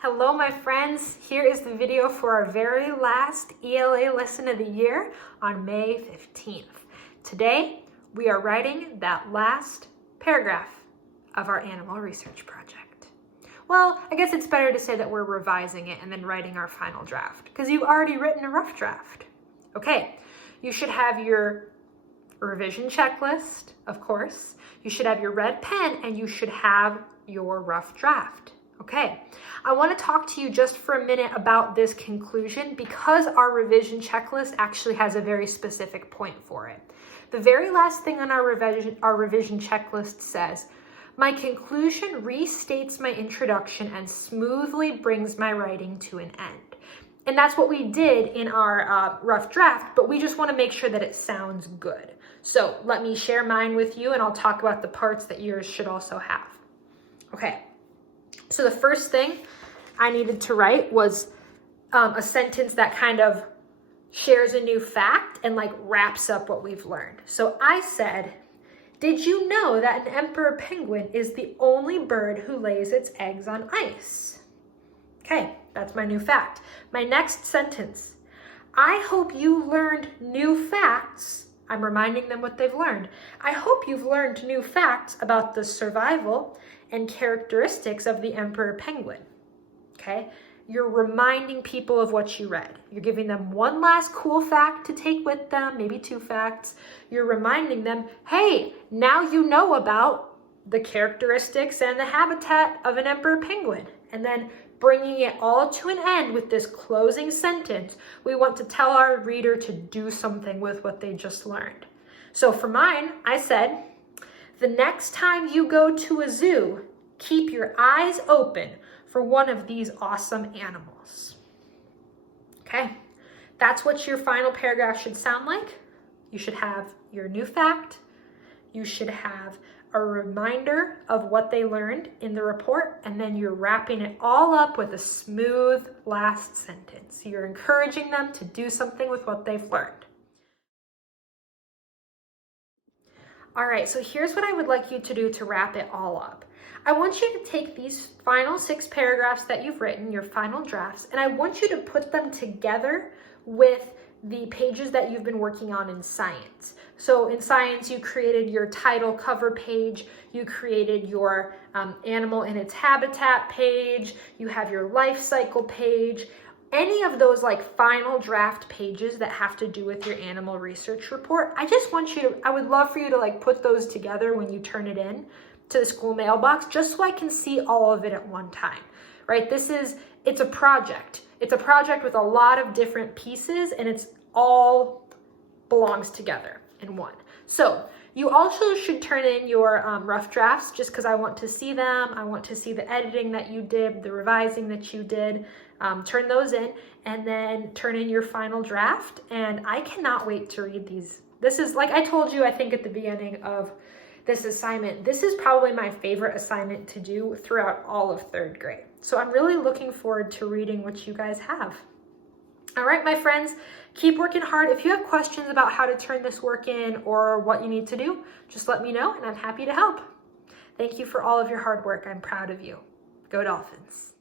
Hello, my friends. Here is the video for our very last ELA lesson of the year on May 15th. Today, we are writing that last paragraph of our animal research project. Well, I guess it's better to say that we're revising it and then writing our final draft, because you've already written a rough draft. Okay, you should have your revision checklist, of course. You should have your red pen, and you should have your rough draft. Okay, I want to talk to you just for a minute about this conclusion because our revision checklist actually has a very specific point for it. The very last thing on our revision checklist says, "My conclusion restates my introduction and smoothly brings my writing to an end." And that's what we did in our rough draft, but we just want to make sure that it sounds good. So let me share mine with you, and I'll talk about the parts that yours should also have. Okay. So the first thing I needed to write was a sentence that kind of shares a new fact and like wraps up what we've learned. So I said, "Did you know that an emperor penguin is the only bird who lays its eggs on ice?" Okay, that's my new fact. My next sentence, "I hope you learned new facts." I'm reminding them what they've learned. "I hope you've learned new facts about the survival and characteristics of the emperor penguin." Okay, you're reminding people of what you read. You're giving them one last cool fact to take with them, maybe two facts. You're reminding them, hey, now you know about the characteristics and the habitat of an emperor penguin. And then bringing it all to an end with this closing sentence, we want to tell our reader to do something with what they just learned. So for mine, I said, "The next time you go to a zoo, keep your eyes open for one of these awesome animals." Okay, that's what your final paragraph should sound like. You should have your new fact. You should have a reminder of what they learned in the report, and then you're wrapping it all up with a smooth last sentence. You're encouraging them to do something with what they've learned. All right, so here's what I would like you to do to wrap it all up. I want you to take these final 6 paragraphs that you've written, your final drafts, and I want you to put them together with the pages that you've been working on in science. So in science, you created your title cover page, you created your animal in its habitat page, you have your life cycle page. Any of those like final draft pages that have to do with your animal research report, I would love for you to like put those together when you turn it in to the school mailbox, just so I can see all of it at one time, right? It's a project. It's a project with a lot of different pieces, and it's all belongs together in one. So you also should turn in your rough drafts, just because I want to see them. I want to see the editing that you did, the revising that you did. Turn those in, and then turn in your final draft. And I cannot wait to read these. This is, like I told you, I think at the beginning of this assignment, this is probably my favorite assignment to do throughout all of 3rd grade. So I'm really looking forward to reading what you guys have. All right, my friends, keep working hard. If you have questions about how to turn this work in or what you need to do, just let me know, and I'm happy to help. Thank you for all of your hard work. I'm proud of you. Go Dolphins.